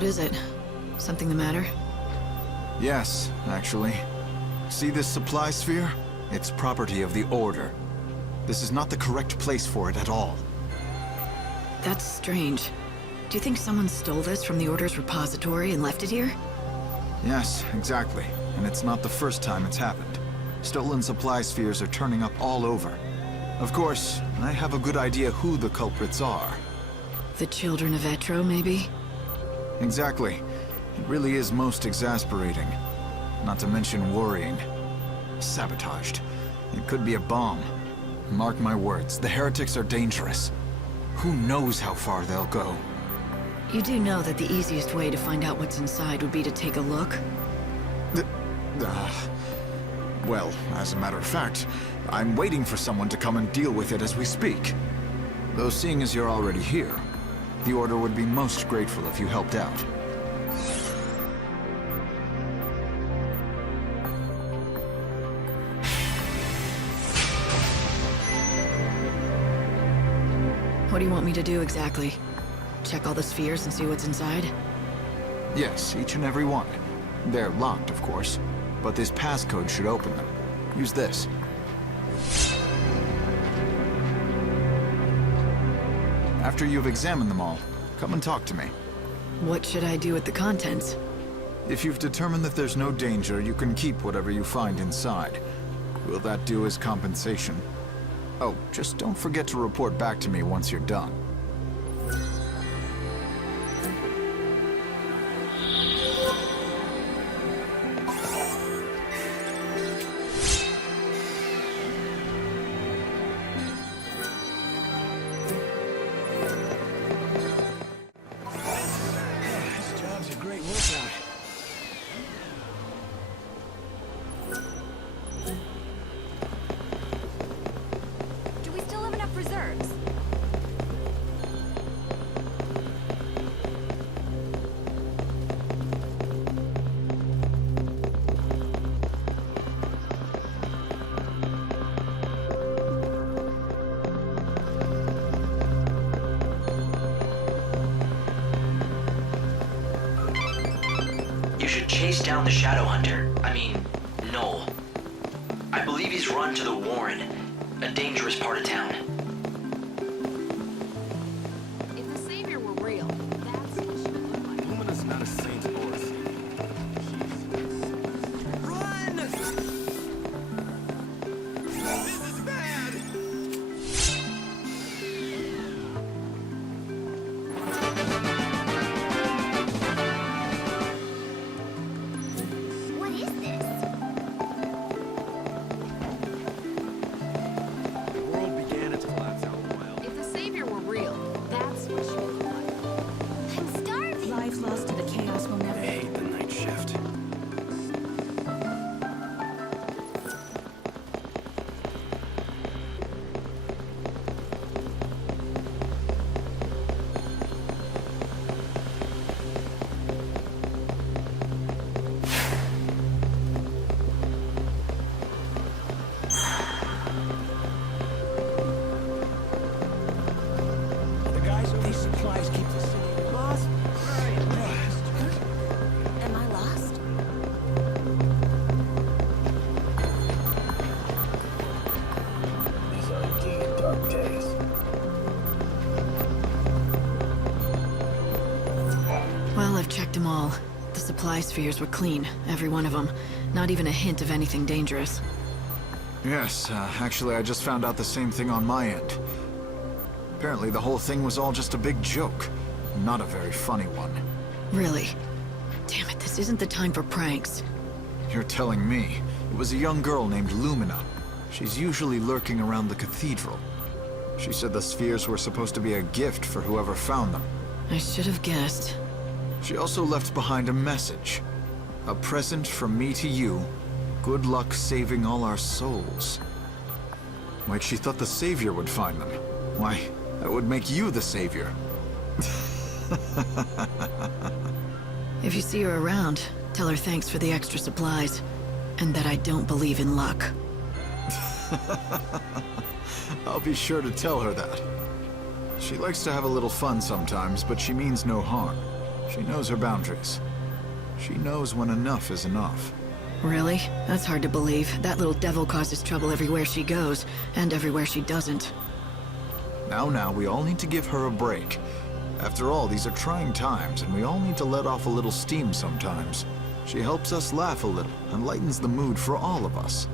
What is it? Something the matter? Yes, actually. See this supply sphere? It's property of the Order. This is not the correct place for it at all. That's strange. Do you think someone stole this from the Order's repository and left it here? Yes, exactly. And it's not the first time it's happened. Stolen supply spheres are turning up all over. Of course, I have a good idea who the culprits are. The children of Etro, maybe? Exactly. It really is most exasperating. Not to mention worrying. Sabotaged. It could be a bomb. Mark my words, the heretics are dangerous. Who knows how far they'll go? You do know that the easiest way to find out what's inside would be to take a look? Well, as a matter of fact, I'm waiting for someone to come and deal with it as we speak. Though seeing as you're already here, the Order would be most grateful if you helped out. What do you want me to do exactly? Check all the spheres and see what's inside? Yes, each and every one. They're locked, of course, but this passcode should open them. Use this. After you've examined them all, come and talk to me. What should I do with the contents? If you've determined that there's no danger, you can keep whatever you find inside. Will that do as compensation? Oh, just don't forget to report back to me once you're done. This job's a great workout. Do we still have enough reserves? You should chase down the Shadow Hunter. I mean, Noel. I believe he's run to the Warren, a dangerous part of town. If the Savior were real, that's what she would look like. Lumina's not a saint or a saint. Run! This is bad! What is this? The world began its collapse out in the wild. If the Savior were real, that's what she would look like. I'm starving! Lives lost to the chaos will I never... hate the night shift. The guys with these supplies keep the city lost. Am I lost? These are indeed dark days. Well, I've checked them all. The supply spheres were clean, every one of them. Not even a hint of anything dangerous. Yes, actually I just found out the same thing on my end. Apparently the whole thing was all just a big joke. Not a very funny one. Really? Damn it, this isn't the time for pranks. You're telling me. It was a young girl named Lumina. She's usually lurking around the cathedral. She said the spheres were supposed to be a gift for whoever found them. I should have guessed. She also left behind a message. A present from me to you. Good luck saving all our souls. Like she thought the Savior would find them. Why, that would make you the Savior. If you see her around, tell her thanks for the extra supplies. And that I don't believe in luck. I'll be sure to tell her that. She likes to have a little fun sometimes, but she means no harm. She knows her boundaries. She knows when enough is enough. Really? That's hard to believe. That little devil causes trouble everywhere she goes, and everywhere she doesn't. Now, we all need to give her a break. After all, these are trying times, and we all need to let off a little steam sometimes. She helps us laugh a little, and lightens the mood for all of us.